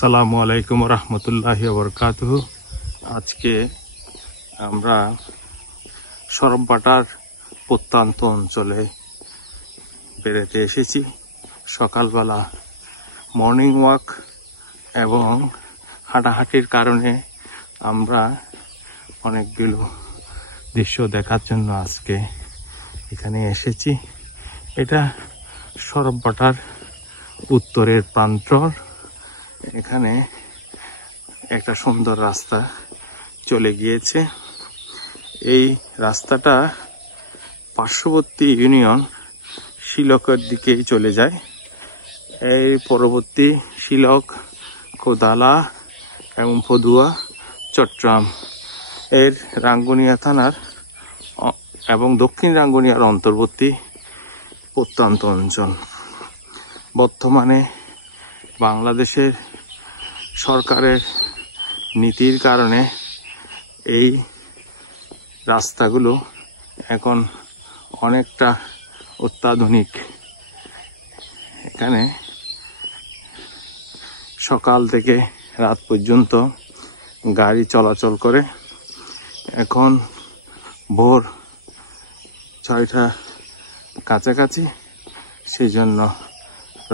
আসসালামু আলাইকুম রহমতুল্লাহি ওয়া বারাকাতুহু। আজকে আমরা সরববাটার প্রত্যন্ত অঞ্চলে বেড়াতে এসেছি। সকালবেলা মর্নিং ওয়াক এবং হাঁটাহাঁটির কারণে আমরা অনেকগুলো দৃশ্য দেখার জন্য আজকে এখানে এসেছি। এটা সরববাটার উত্তরের প্রান্তর। এখানে একটা সুন্দর রাস্তা চলে গিয়েছে। এই রাস্তাটা পার্শ্ববর্তী ইউনিয়ন শিলকের দিকেই চলে যায়। এই পরবর্তী শিলক, কোদালা এবং পদুয়া, চট্টগ্রাম এর রাঙ্গুনিয়া থানার এবং দক্ষিণ রাঙ্গুনিয়ার অন্তর্বর্তী প্রত্যন্ত অঞ্চল। বর্তমানে বাংলাদেশের সরকারের নীতির কারণে এই রাস্তাগুলো এখন অনেকটা অত্যাধুনিক। এখানে সকাল থেকে রাত পর্যন্ত গাড়ি চলাচল করে। এখন ভোর 6টা কাছাকাছি, সেই জন্য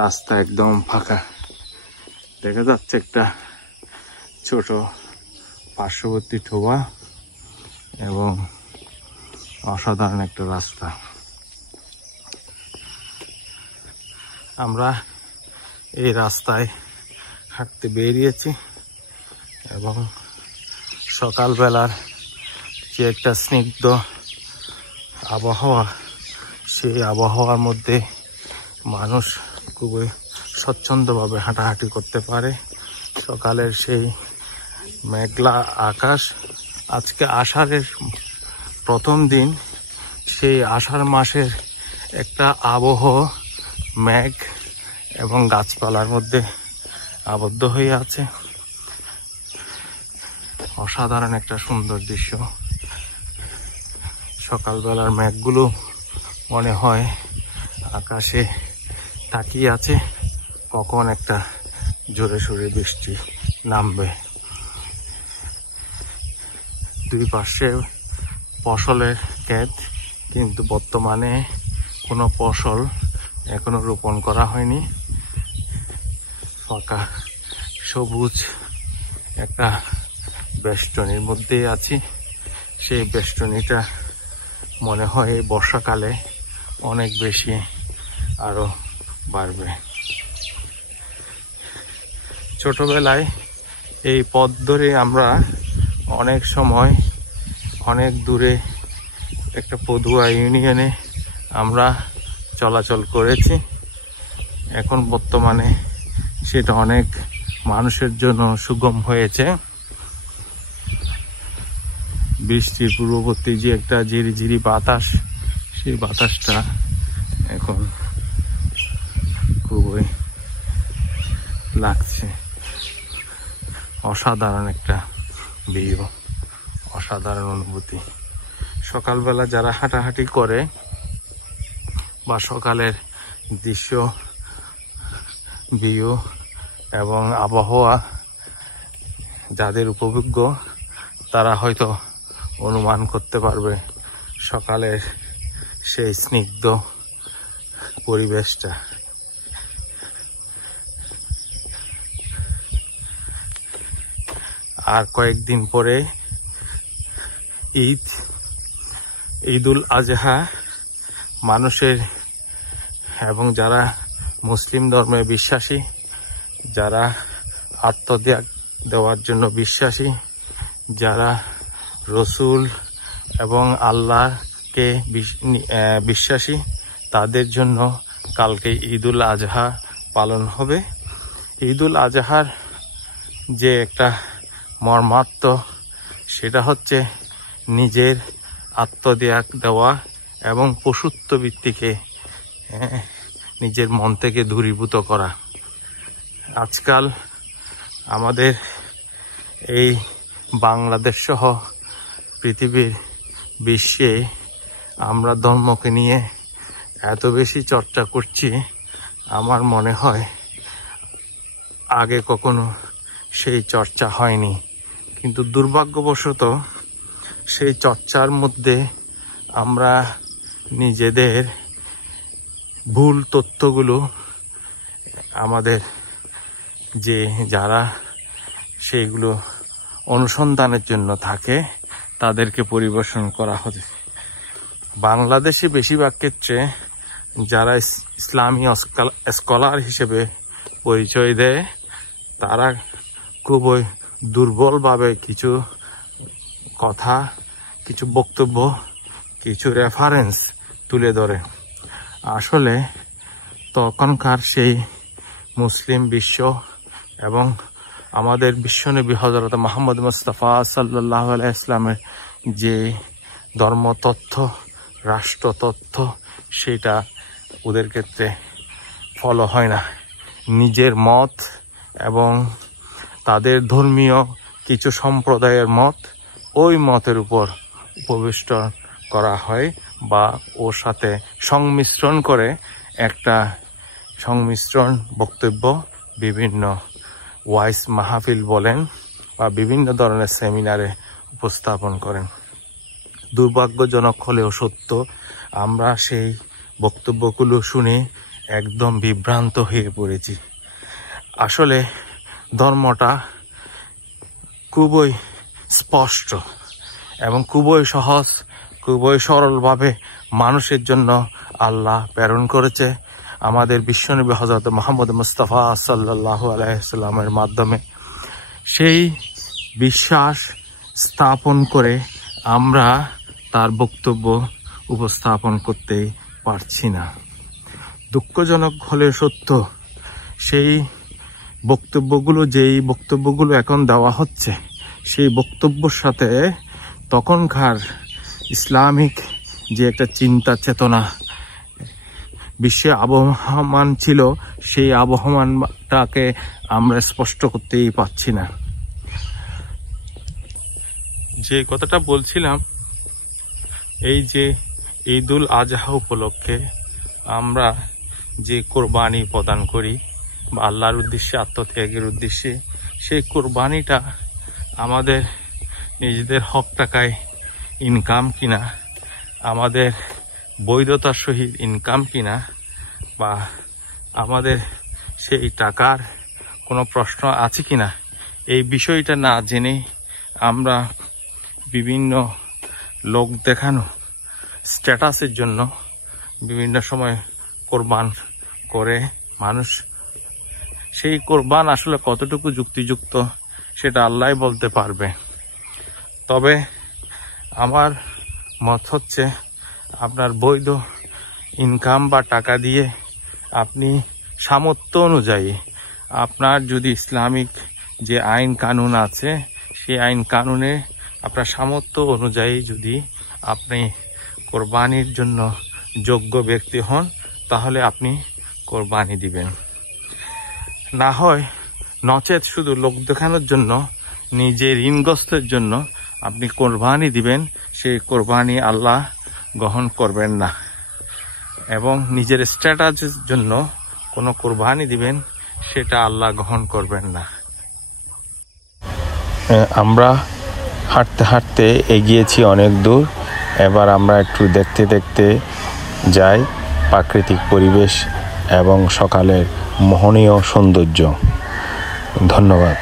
রাস্তা একদম ফাঁকা। দেখা যাচ্ছে একটা ছোট পার্শ্ববর্তী ঠোবা এবং অসাধারণ একটা রাস্তা। আমরা এই রাস্তায় হাঁটতে বেরিয়েছি এবং সকালবেলার যে একটা স্নিগ্ধ আবহাওয়া, সেই আবহাওয়ার মধ্যে মানুষ খুবই স্বচ্ছন্দভাবে হাঁটাহাঁটি করতে পারে। সকালের সেই মেঘলা আকাশ, আজকে আষাঢ়ের প্রথম দিন, সেই আষাঢ় মাসের একটা আবহ মেঘ এবং গাছপালার মধ্যে আবদ্ধ হয়ে আছে। অসাধারণ একটা সুন্দর দৃশ্য। সকালবেলার মেঘগুলো মনে হয় আকাশে তাকিয়ে আছে, কখন একটা জোরে সোরে বৃষ্টি নামবে। দুই পাশে ফসলের ক্ষেত, কিন্তু বর্তমানে কোনো ফসল এখনো রোপণ করা হয়নি। ফাঁকা সবুজ একটা বেষ্টনীর মধ্যেই আছি। সেই বেষ্টনীটা মনে হয় এই বর্ষাকালে অনেক বেশি আরো বাড়বে। ছোটবেলায় এই পথ ধরে আমরা অনেক সময় অনেক দূরে একটা পদুয়া ইউনিয়নে আমরা চলাচল করেছি। এখন বর্তমানে সেটা অনেক মানুষের জন্য সুগম হয়েছে। বৃষ্টির পূর্ববর্তী যে একটা ঝিরিঝিরি বাতাস, সেই বাতাসটা এখন খুবই লাগছে। অসাধারণ একটা ভিউ, অসাধারণ অনুভূতি। সকালবেলা যারা হাঁটাহাঁটি করে বা সকালের দৃশ্য, ভিউ এবং আবহাওয়া যাদের উপভোগ্য, তারা হয়তো অনুমান করতে পারবে সকালের সেই স্নিগ্ধ পরিবেশটা। আর কয়েকদিন পরে ঈদুল আজহা। মানুষের এবং যারা মুসলিম ধর্মে বিশ্বাসী, যারা আত্মত্যাগ দেওয়ার জন্য বিশ্বাসী, যারা রসুল এবং আল্লাহকে বিশ্বাসী, তাদের জন্য কালকে ঈদুল আজহা পালন হবে। ঈদুল আজহার যে একটা মর্মার্থ, সেটা হচ্ছে নিজের আত্মত্যাগ দেওয়া এবং পশুত্ব বৃত্তিকে নিজের মন থেকে দূরীভূত করা। আজকাল আমাদের এই বাংলাদেশ সহ পৃথিবীর বিশ্বে আমরা ধর্মকে নিয়ে এত বেশি চর্চা করছি, আমার মনে হয় আগে কখনো সেই চর্চা হয়নি। কিন্তু দুর্ভাগ্যবশত সেই চর্চার মধ্যে আমরা নিজেদের ভুল তথ্যগুলো আমাদের যারা সেইগুলো অনুসন্ধানের জন্য থাকে তাদেরকে পরিবেশন করা হচ্ছে। বাংলাদেশে বেশিরভাগ ক্ষেত্রে যারা ইসলামী স্কলার হিসেবে পরিচয় দেয় তারা খুবই দুর্বলভাবে কিছু কথা, কিছু বক্তব্য, কিছু রেফারেন্স তুলে ধরে। আসলে তখনকার সেই মুসলিম বিশ্ব এবং আমাদের বিশ্বনবী হযরত মুহাম্মদ মুস্তাফা সাল্লাল্লাহু আলাইহি ইসলামের যে ধর্মতত্ত্ব, রাষ্ট্রতত্ত্ব, সেটা ওদের ক্ষেত্রে ফলো হয় না। নিজের মত এবং তাদের ধর্মীয় কিছু সম্প্রদায়ের মত, ওই মতের উপর উপবিষ্ট করা হয় বা ওর সাথে সংমিশ্রণ করে একটা সংমিশ্রণ বক্তব্য বিভিন্ন ওয়াইস মাহফিল বলেন বা বিভিন্ন ধরনের সেমিনারে উপস্থাপন করেন। দুর্ভাগ্যজনক হলেও সত্য, আমরা সেই বক্তব্যগুলো শুনে একদম বিভ্রান্ত হয়ে পড়েছি। আসলে ধর্মটা খুবই স্পষ্ট এবং খুবই সহজ, খুবই সরলভাবে মানুষের জন্য আল্লাহ প্রেরণ করেছে আমাদের বিশ্বনবী হযরত মুহাম্মদ মুস্তাফা সাল্লাল্লাহু আলাইহি ওয়াসাল্লামের মাধ্যমে। সেই বিশ্বাস স্থাপন করে আমরা তার বক্তব্য উপস্থাপন করতে পারছি না। দুঃখজনক হলে সত্য, সেই বক্তব্যগুলো যেই বক্তব্যগুলো এখন দেওয়া হচ্ছে সেই বক্তব্যের সাথে তখনকার ইসলামিক যে একটা চিন্তা চেতনা বিশ্বে আবহমান ছিল, সেই আবহমানটাকে আমরা স্পষ্ট করতেই পারছি না। যে কথাটা বলছিলাম, এই যে ঈদুল আজহা উপলক্ষে আমরা যে কোরবানি প্রদান করি বা আল্লাহর উদ্দেশ্যে, আত্মত্যাগের উদ্দেশ্যে, সেই কোরবানিটা আমাদের নিজেদের হক টাকায় ইনকাম কিনা, আমাদের বৈধতার সহিত ইনকাম কিনা, বা আমাদের সেই টাকার কোনো প্রশ্ন আছে কিনা, এই বিষয়টা না জেনে আমরা বিভিন্ন লোক দেখানো স্ট্যাটাসের জন্য বিভিন্ন সময় কোরবান করে মানুষ। সেই কোরবান আসলে কতটুকু যুক্তিযুক্ত সেটা আল্লাহই বলতে পারবে। তবে আমার মত হচ্ছে, আপনার বৈধ ইনকাম বা টাকা দিয়ে আপনি সামর্থ্য অনুযায়ী, আপনার যদি ইসলামিক যে আইন কানুন আছে সেই আইন কানুনে আপনার সামর্থ্য অনুযায়ী যদি আপনি কোরবানির জন্য যোগ্য ব্যক্তি হন, তাহলে আপনি কোরবানি দিবেন। না হয় নচেত শুধু লোক দেখানোর জন্য, নিজের ঋণগ্রস্তের জন্য আপনি কোরবানি দিবেন, সেই কোরবানি আল্লাহ গ্রহণ করবেন না। এবং নিজের স্ট্যাটাসের জন্য কোনো কোরবানি দিবেন, সেটা আল্লাহ গ্রহণ করবেন না। আমরা হাঁটতে হাঁটতে এগিয়েছি অনেক দূর, এবার আমরা একটু দেখতে দেখতে যাই প্রাকৃতিক পরিবেশ এবং সকালের মোহনীয় সৌন্দর্য। ধন্যবাদ।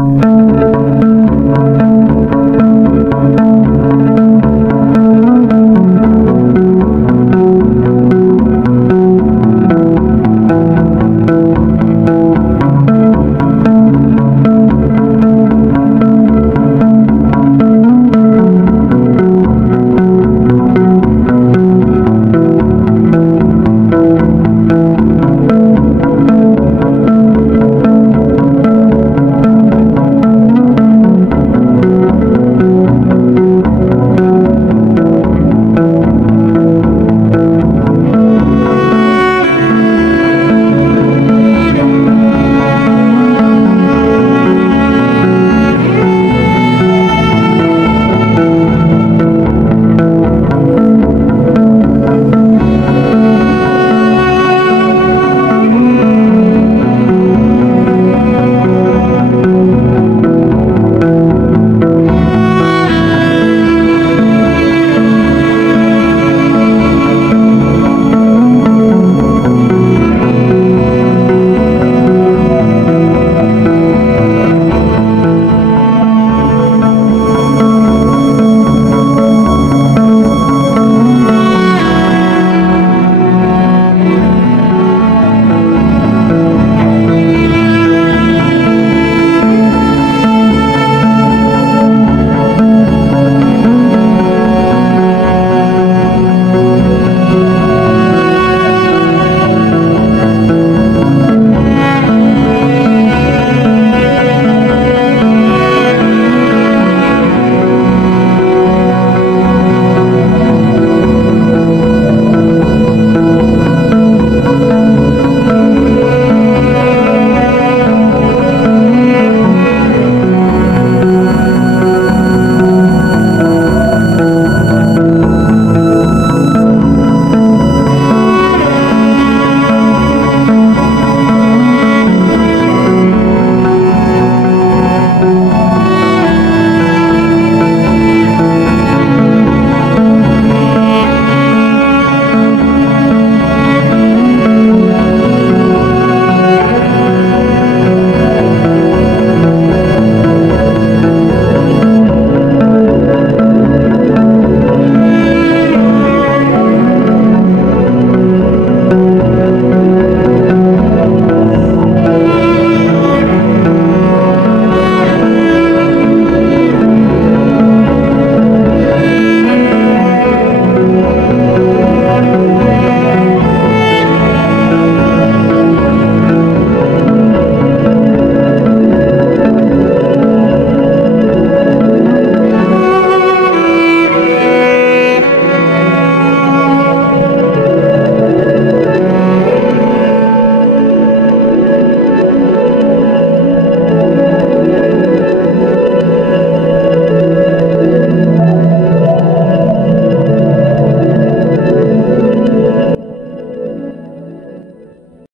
ধন্যবাদ।